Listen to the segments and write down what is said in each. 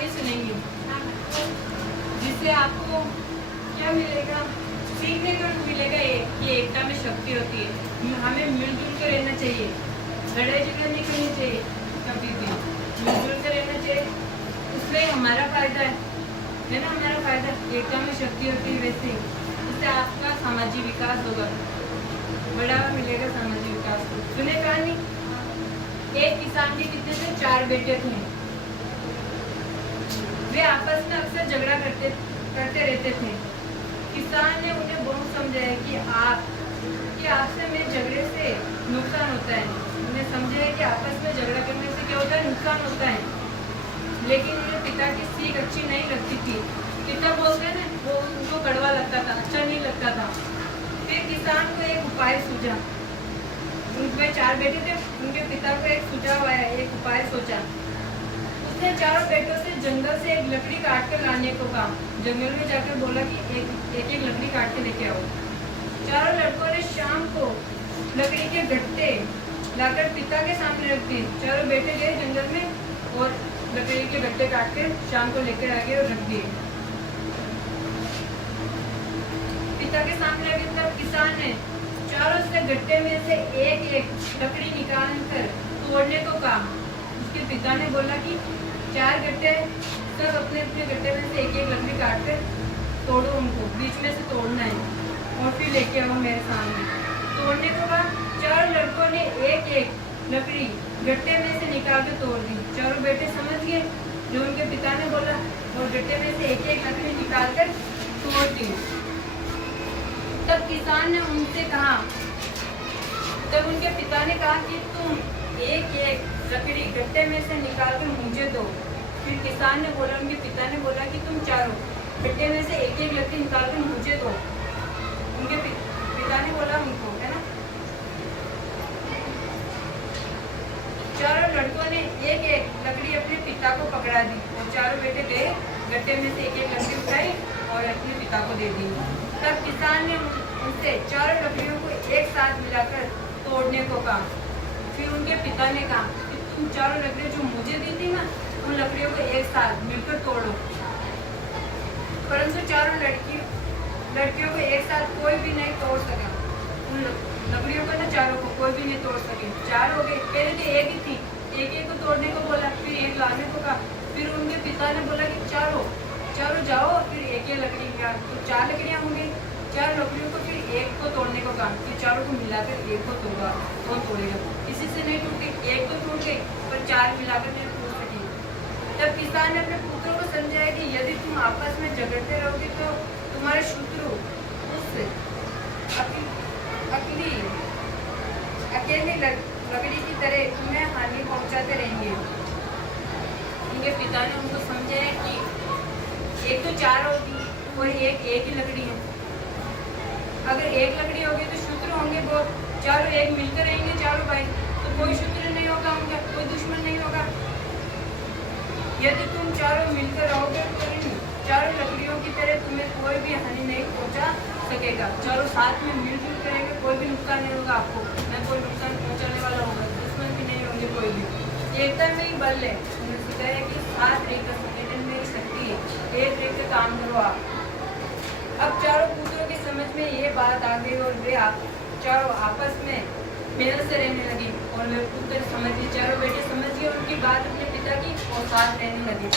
कहानी सुनेंगे जिससे आपको क्या मिलेगा, सीखने को मिलेगा ये कि एकता में शक्ति होती है। हमें मिलजुल कर रहना चाहिए, लड़ाई झगड़ा नहीं करनी चाहिए, कभी भी मिलजुल कर रहना चाहिए। उसमें हमारा फायदा है ना, हमारा फायदा। एकता में शक्ति होती है, वैसे इससे आपका सामाजिक विकास होगा, बढ़ावा मिलेगा सामाजिक विकास को। सुने कहानी, एक किसान के कितने थे, 4 बेटे थे। वे आपस में अक्सर झगड़ा करते रहते थे। किसान ने उन्हें बहुत समझाया कि आपसे में झगड़े से नुकसान होता है। उन्हें समझाया कि आपस में झगड़ा करने से क्या होता है, नुकसान होता है। लेकिन उन्हें पिता की सीख अच्छी नहीं लगती थी। पिता बोलते हैं ना, वो उनको कड़वा लगता था, अच्छा नहीं लगता था। फिर किसान को एक उपाय सूझा। उनके 4 बेटे थे, उनके पिता को एक सुझाव आया, एक उपाय सोचा। उसने 4 बेटों से जंगल से एक लकड़ी काट कर लाने को कहा। जंगल में जाकर बोला कि एक लकड़ी काट के लेके आओ। 4 लड़कों ने शाम को लकड़ी के गट्टे लाकर पिता के सामने रख दिए। 4 बेटे गए जंगल में और लकड़ी के गट्टे काट कर शाम को लेकर आ गए और रख दिए पिता के सामने। रखे तब किसान ने चारों से गट्टे में से एक लकड़ी निकाल कर तोड़ने को कहा। उसके पिता ने बोला कि 4 गट्टे, सब अपने अपने गट्टे में से एक लकड़ी काट कर तोड़ो, उनको बीच में से तोड़ना है और फिर लेके आओ मेरे सामने। तोड़ने को कहा। 4 लड़कों ने एक लकड़ी गट्टे में से निकाल कर तोड़ दी। 4 बेटे समझ गए जो उनके पिता ने बोला और गट्टे में से एक लकड़ी निकाल कर तोड़ दी। तब किसान ने उनसे कहा, तब उनके पिता ने कहा कि तुम एक लकड़ी गट्टे में से निकाल कर मुझे दो। फिर किसान ने बोला, उनके पिता ने बोला कि तुम चारों गट्टे में से एक लकड़ी निकाल कर मुझे दो। उनके पिता ने बोला उनको, है ना। 4 लड़कों ने एक लकड़ी अपने पिता को पकड़ा दी और 4 बेटे गए, गट्टे में से एक लकड़ी उठाई और अपने पिता को दे दी। तब किसान ने उनसे 4 लकड़ियों को एक साथ मिलाकर तोड़ने को कहा। फिर उनके पिता ने कहा कि तुम 4 लकड़ियां जो मुझे दी थी ना, उन लकड़ियों को एक साथ मिलकर तोड़ो। परंतु 4 लड़कियों को एक साथ कोई भी नहीं तोड़ सका। उन लकड़ियों को ना 4 को कोई भी नहीं तोड़ सके। 4 हो गए, पहले तो एक ही थी, एक को तोड़ने को बोला, फिर एक लाने को कहा। फिर उनके पिता ने बोला कि चारों जाओ, फिर एक लकड़ी का तो 4 लकड़ियां होंगी। 4 लकड़ियों को फिर एक को तोड़ने को कहा कि 4 को मिलाकर एक को तोड़ा, कौन तोड़ेगा। किसी से नहीं टूटी, एक तो टूट गई पर 4 मिलाकर नहीं टूट सकी। तब किसान ने अपने पुत्रों को समझाया कि यदि तुम आपस में झगड़ते रहोगे तो तुम्हारे शत्रु उससे अकेली लकड़ी की तरह तुम्हें हानि पहुंचाते रहेंगे। उनके पिता ने उनको समझाया कि एक तो 4 होगी और एक ही लकड़ी है। अगर एक लकड़ी होगी तो शत्रु होंगे बहुत, 4 एक मिलकर रहेंगे, 4 भाई, तो कोई शत्रु नहीं होगा उनका, कोई दुश्मन नहीं होगा। यदि तुम 4 मिलकर रहोगे तो 4 लकड़ियों की तरह तुम्हें कोई भी हानि नहीं पहुंचा सकेगा। 4 साथ में मिलजुल करेंगे, कोई भी नुकसान नहीं होगा आपको, न कोई नुकसान पहुंचाने वाला होगा, दुश्मन भी नहीं होंगे कोई भी। एकता में ही बल है। उन्होंने सिखाया कि साथ रहकर संगठन में शक्ति है, एक रहकर काम करो आप। अब 4 पुत्रों की समझ में ये बात आ गई और वे 4 आपस में मेल से रहने लगे और वे पुत्र समझ गए, 4 बेटे समझ गए उनकी बात अपने पिता की और साथ रहने लगे।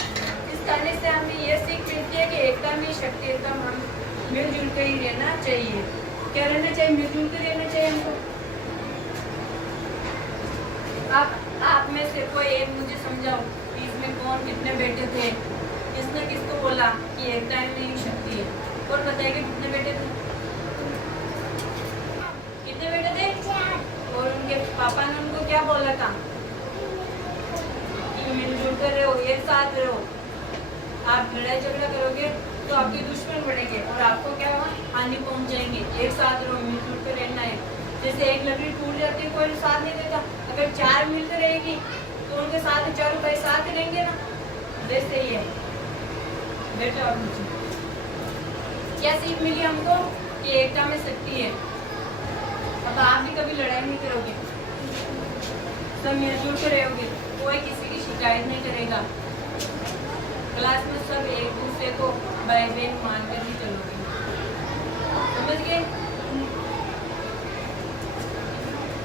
इस कहानी से हमें यह सीख मिलती है कि एकता में शक्ति, एकदम हम मिलजुल कर ही रहना चाहिए। क्या रहना चाहिए? मिलजुल कर रहना चाहिए हमको। आप में से कोई एक मुझे समझाओ कि इसमें कौन कितने बेटे थे, किसने किसको बोला कि एकता में ही शक्ति है। कौन बताएगा कितने बेटे थे? कितने बेटे थे? और उनके पापा ने उनको क्या बोला था कि मिलजुल कर रहो, एक साथ रहो। आप लड़ाई झगड़ा करोगे तो आपके दुश्मन बढ़ेंगे और आपको क्या हानि पहुंचाएंगे। एक साथ रहो, मिलजुल कर रहना है। जैसे एक लकड़ी टूट जाती है, कोई साथ नहीं देता। अगर 4 मिलकर रहेगी तो उनके साथ 4 भाई साथ रहेंगे ना, जैसे ही है। बेटा और मुझे क्या सीख मिली हमको कि एकता में शक्ति है। अब आप भी कभी लड़ाई नहीं करोगे, सब मिलजुल कर रहोगे, कोई किसी की शिकायत नहीं करेगा। क्लास में सब एक दूसरे को भाई बहन मान कर ही चलोगे।